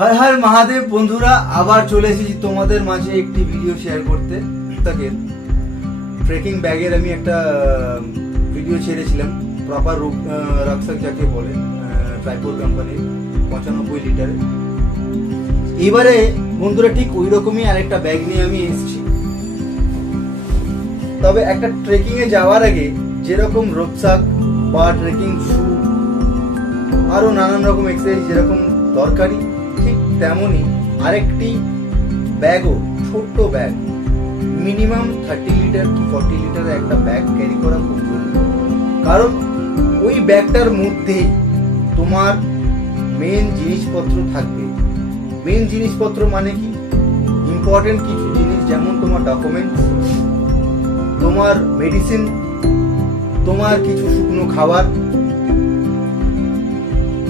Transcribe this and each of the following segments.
হর হর মহাদেব বন্ধুরা, আবার চলে এসেছি তোমাদের মাঝে একটি ভিডিও শেয়ার করতে। তাকে ট্রেকিং ব্যাগের আমি একটা ভিডিও ছেড়েছিলাম, প্রপার রুকস্যাক যাকে বলে, ট্রাইপড কোম্পানির 95 লিটারের। এবারে বন্ধুরা ঠিক ওই রকমই আরেকটা ব্যাগ নিয়ে আমি এসেছি। তবে একটা ট্রেকিং এ যাওয়ার আগে যেরকম রুকস্যাক বা ট্রেকিং শু আরো নানান রকম এক্সারসাইজ যেরকম দরকারি, ঠিক তেমনই আরেকটি ব্যাগও, ছোট্ট ব্যাগ, মিনিমাম 30 লিটার কি 40 লিটার একটা ব্যাগ ক্যারি করা খুব জরুরি। কারণ ওই ব্যাগটার মধ্যেই তোমার মেন জিনিসপত্র থাকবে। মেন জিনিসপত্র মানে কি, ইম্পর্টেন্ট কিছু জিনিস, যেমন তোমার ডকুমেন্টস, তোমার মেডিসিন, তোমার কিছু শুকনো খাবার,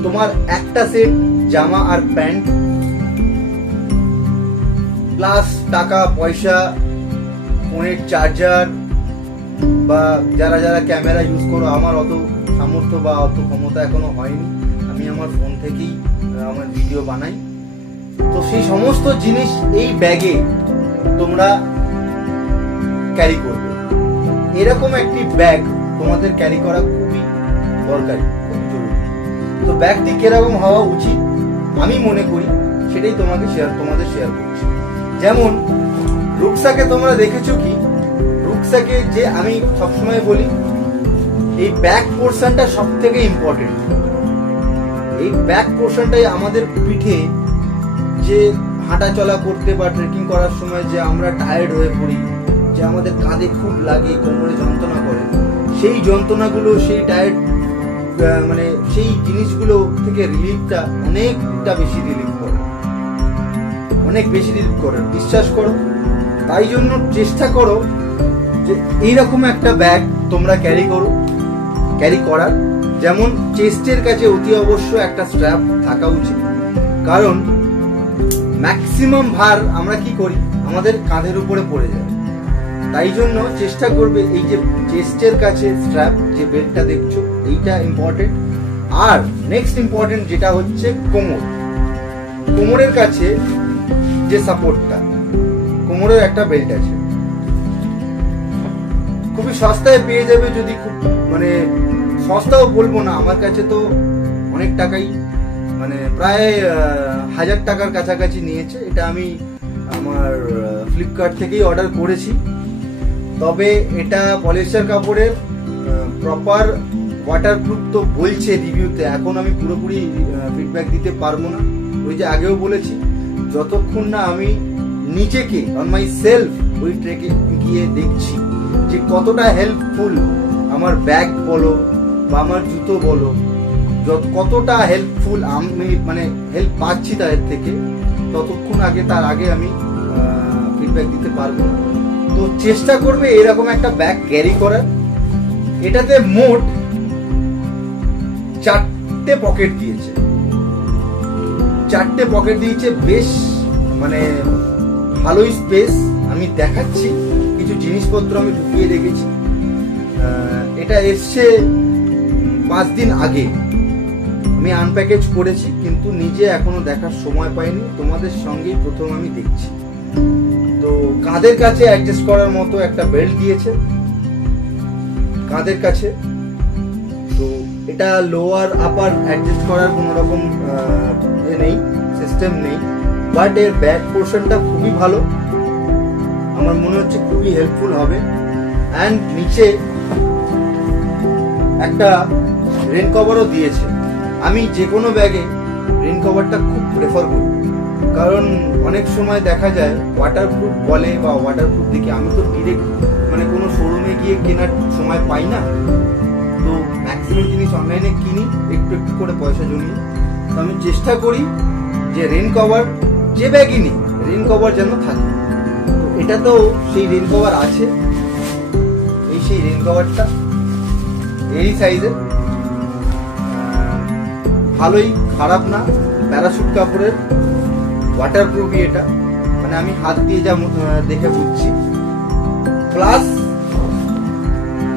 তোমার একটা সেট জামা আর প্যান্ট, প্লাস টাকা পয়সা, ফোনের চার্জার, বা যারা যারা ক্যামেরা ইউজ করো, আমার অত সামর্থ্য বা অত ক্ষমতা এখনো হয়নি, আমি আমার ফোন থেকেই আমার ভিডিও বানাই। তো সেই সমস্ত জিনিস এই ব্যাগে তোমরা ক্যারি করবে। এরকম একটি ব্যাগ তোমাদের ক্যারি করা খুবই দরকারি, খুব জরুরি। তো ব্যাগটি কিরকম হওয়া উচিত আমি মনে করি সেটাই তোমাদের শেয়ার করছি। যেমন রুকস্যাকে তোমরা দেখেছো কি, রুকস্যাকে যে আমি সবসময় বলি, এই ব্যাক পোর্শনটা সব থেকে ইম্পর্টেন্ট। এই ব্যাক পোর্শনটাই আমাদের পিঠে যে হাঁটা চলা করতে বা ট্রেকিং করার সময় যে আমরা টায়ার্ড হয়ে পড়ি, যে আমাদের কাঁধে খুব লাগে, কোমরে যন্ত্রণা করে, সেই যন্ত্রণাগুলো, সেই টায়ার্ড মানে সেই জিনিসগুলো থেকে রিলিফটা অনেকটা বেশি রিলিফ করে, অনেক বেশি রিলিফ করে, বিশ্বাস করো। তাই জন্য চেষ্টা করো যে এইরকম একটা ব্যাগ তোমরা ক্যারি করার। যেমন চেস্টের কাছে অতি অবশ্য একটা স্ট্র্যাপ থাকা উচিত, কারণ ম্যাক্সিমাম ভার আমরা কি করি, আমাদের কাঁধের উপরে পড়ে যায়। তাই জন্য চেষ্টা করবে এই যে চেস্টের কাছে স্ট্র্যাপ, যে বেল্টটা দেখছো, এইটা ইম্পর্টেন্ট। আর নেক্সট ইম্পর্টেন্ট যেটা হচ্ছে কোমরের কাছে যে সাপোর্টটা, কোমরের একটা বেল্ট আছে, খুবই সস্তায় পেয়ে যাবে। যদি খুব মানে সস্তাও বলবো না, আমার কাছে তো অনেক টাকাই, মানে প্রায় 1000 টাকার কাছাকাছি নিয়েছে। এটা আমি আমার ফ্লিপকার্ট থেকেই অর্ডার করেছি। তবে এটা পলিস্টার কাপড়ের, প্রপার ওয়াটারপ্রুফ তো বলছে রিভিউতে। এখন আমি পুরোপুরি ফিডব্যাক দিতে পারবো না। ওই যে আগেও বলেছি, যতক্ষণ না আমি নিজেকে অন মাই সেলফ ওই ট্রেকে গিয়ে দেখছি যে কতটা হেল্পফুল আমার ব্যাগ বলো বা আমার জুতো বলো, কতটা হেল্পফুল আমি মানে হেল্প পাচ্ছি তাদের থেকে, তার আগে আমি ফিডব্যাক দিতে পারবো না। তো চেষ্টা করবে এরকম একটা ব্যাগ ক্যারি করার। এটাতে মোট 4টে পকেট দিয়েছে, 4টে পকেট দিয়েছে, বেশ মানে ভালোই স্পেস। আমি দেখাচ্ছি, কিছু জিনিসপত্র আমি ঢুকিয়ে রেখেছি। এটা এসছে 5 দিন আগে, আমি আনপ্যাকেজ করেছি, কিন্তু নিজে এখনো দেখার সময় পাইনি, তোমাদের সঙ্গেই প্রথম আমি দেখছি। তো কাঁধের কাছে অ্যাডজাস্ট করার মতো একটা বেল্ট দিয়েছে কাঁধের কাছে। তো এটা লোয়ার আপার অ্যাডজাস্ট করার কোনো রকম নেই, সিস্টেম নেই, বাট এর ব্যাক পোর্শনটা খুবই ভালো, আমার মনে হচ্ছে খুবই হেল্পফুল হবে। অ্যান্ড নিচে একটা রেন কভারও দিয়েছে। আমি যে কোনো ব্যাগে রেন কভারটা খুব প্রেফার করি, কারণ অনেক সময় দেখা যায় ওয়াটারপ্রুফ বলে বা ওয়াটারপ্রুফ দেখে আমি তো ডিরেক্ট মানে কোনো শোরুমে গিয়ে কেনার সময় পাই না। তো ম্যাক্সিমাম জিনিস অনলাইনে কিনি একটু একটু করে পয়সা জমিয়ে। তো আমি চেষ্টা করি যে রেন কভার যে ব্যাগই নিই, রেন কভার যেন থাকে। তো এটা তো সেই রেন কভার আছে, এই সেই রেন কভারটা এই সাইজের, ভালোই, খারাপ না, প্যারাশুট কাপড়ের, ওয়াটারপ্রুফই এটা, মানে আমি হাত দিয়ে যা দেখে বুঝছি। প্লাস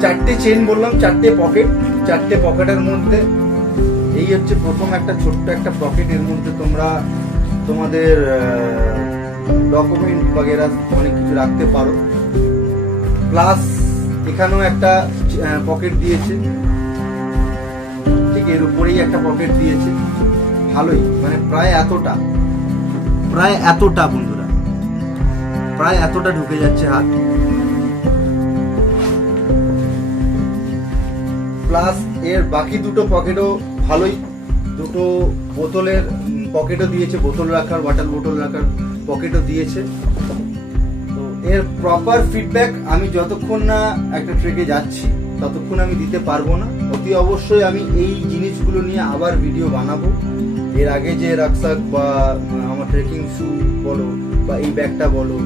4টে চেন বললাম, 4টে পকেট, 4টে পকেটের মধ্যে এই হচ্ছে প্রথম একটা ছোট্ট একটা পকেট। এর মধ্যে তোমরা তোমাদের ডকুমেন্ট বগেরা অনেক কিছু রাখতে পারো। প্লাস এখানেও একটা পকেট দিয়েছে, ঠিক এর উপরেই একটা পকেট দিয়েছে, ভালোই, মানে প্রায় এতটা বন্ধুরা, প্রায় এতটা ঢুকে যাচ্ছে হাত। প্লাস এর বাকি দুটো পকেটও ভালোই, দুটো বোতলের পকেটও দিয়েছে, বোতল রাখার, ওয়াটার বোতল রাখার পকেটও দিয়েছে। তো এর প্রপার ফিডব্যাক আমি যতক্ষণ না একটা ট্রেকে যাচ্ছি ততক্ষণ আমি দিতে পারবো না। অতি অবশ্যই আমি এই জিনিসগুলো নিয়ে আবার ভিডিও বানাবো। এর আগে যে রাকসাক বা আমার ট্রেকিং শু বলো বা এই ব্যাগটা বলো,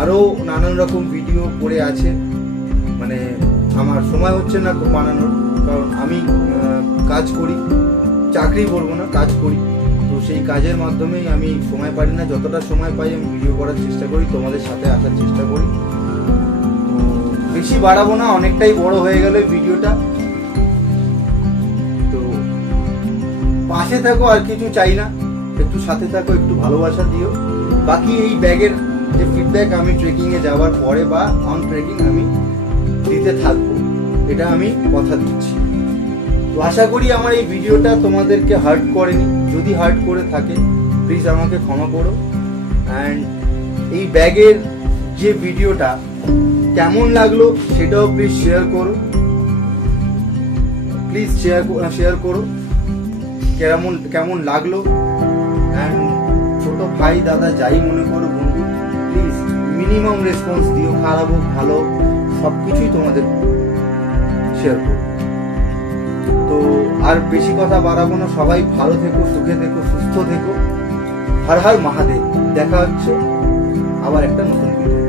আরও নানান রকম ভিডিও পড়ে আছে, মানে আমার সময় হচ্ছে না বানানোর, কারণ আমি কাজ করি, চাকরি করবো না, কাজ করি। তো সেই কাজের মাধ্যমেই আমি সময় পাই না, যতটা সময় পাই আমি ভিডিও করার চেষ্টা করি, তোমাদের সাথে আসার চেষ্টা করি। তো বেশি বাড়াবো না, অনেকটাই বড় হয়ে গেল ভিডিওটা। তো পাশে থাকো, আর কিছু চাই না, একটু সাথে থাকো, একটু ভালোবাসা দিও। বাকি এই ব্যাগের যে ফিডব্যাক আমি ট্রেকিংয়ে যাওয়ার পরে বা অন ট্রেকিং আমি দিতে থাকবো, এটা আমি কথা দিচ্ছি। তো আশা করি আমার এই ভিডিওটা তোমাদেরকে হার্ট করেনি, যদি হার্ট করে থাকে প্লিজ আমাকে ক্ষমা করো। অ্যান্ড এই ব্যাগের যে ভিডিওটা কেমন লাগলো সেটাও প্লিজ শেয়ার করো, প্লিজ শেয়ার করো কেমন লাগলো। অ্যান্ড ছোট ভাই দাদা যাই মনে করো বন্ধু, প্লিজ মিনিমাম রেসপন্স দিও, খারাপ হোক ভালো সব কিছুই তোমাদের শেয়ার করো। তো আর বেশি কথা বাড়াবো না, সবাই ভালো থেকো, সুখে থেকো, সুস্থ থেকো। হর হর মহাদেব। দেখা হচ্ছে আবার একটা নতুন ভিডিও।